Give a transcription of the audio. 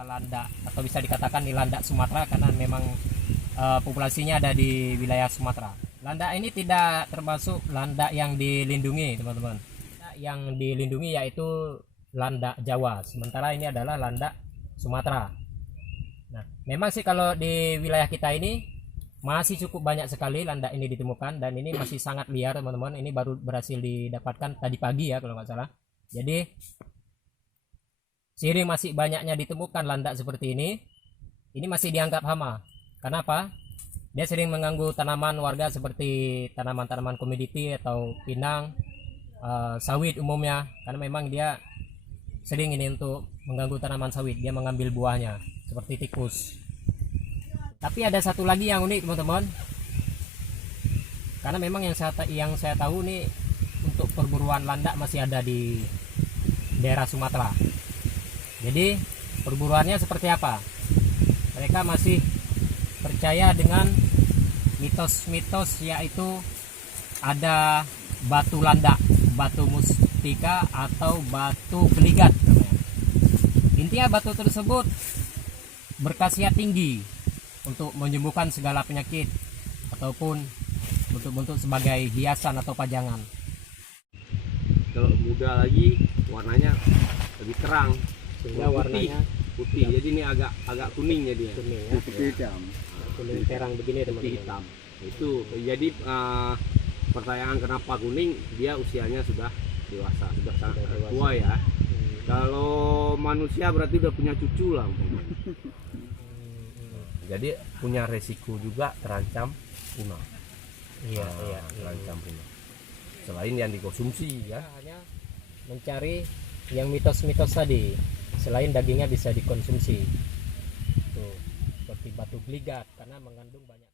Landak atau bisa dikatakan di landak Sumatera karena memang populasinya ada di wilayah Sumatera. Landak ini tidak termasuk landak yang dilindungi, teman-teman. Yang dilindungi yaitu landak Jawa, sementara ini adalah landak Sumatera. Nah, memang sih kalau di wilayah kita ini masih cukup banyak sekali landak ini ditemukan dan ini masih sangat liar, teman-teman. Ini baru berhasil didapatkan tadi pagi ya kalau nggak salah. Jadi seiring masih banyaknya ditemukan landak seperti ini masih dianggap hama. Kenapa? Dia sering mengganggu tanaman warga seperti tanaman-tanaman komoditi atau pinang, sawit umumnya. Karena memang dia sering ini untuk mengganggu tanaman sawit. Dia mengambil buahnya seperti tikus. Tapi ada satu lagi yang unik, teman-teman. Karena memang yang saya tahu nih untuk perburuan landak masih ada di daerah Sumatera. Jadi perburuannya seperti apa? Mereka masih percaya dengan mitos-mitos, yaitu ada batu landak, batu mustika atau batu beligat. Intinya batu tersebut berkhasiat tinggi untuk menyembuhkan segala penyakit ataupun bentuk-bentuk sebagai hiasan atau pajangan. Kalau muda lagi warnanya lebih terang. Sehingga warnanya putih. Jadi ini agak kuning jadinya. kuning ya. Putih hitam. Kuning terang begini, teman-teman. Hitam. Itu jadi pertanyaan kenapa kuning? Dia usianya sudah dewasa, sudah sangat tua ya. Kalau manusia berarti udah punya cucu lah. Jadi punya resiko juga terancam punah. Iya. Terancam punah. Selain yang dikonsumsi ya. Hanya mencari yang mitos-mitos tadi. Selain dagingnya bisa dikonsumsi. Tuh, seperti batu beligat karena mengandung banyak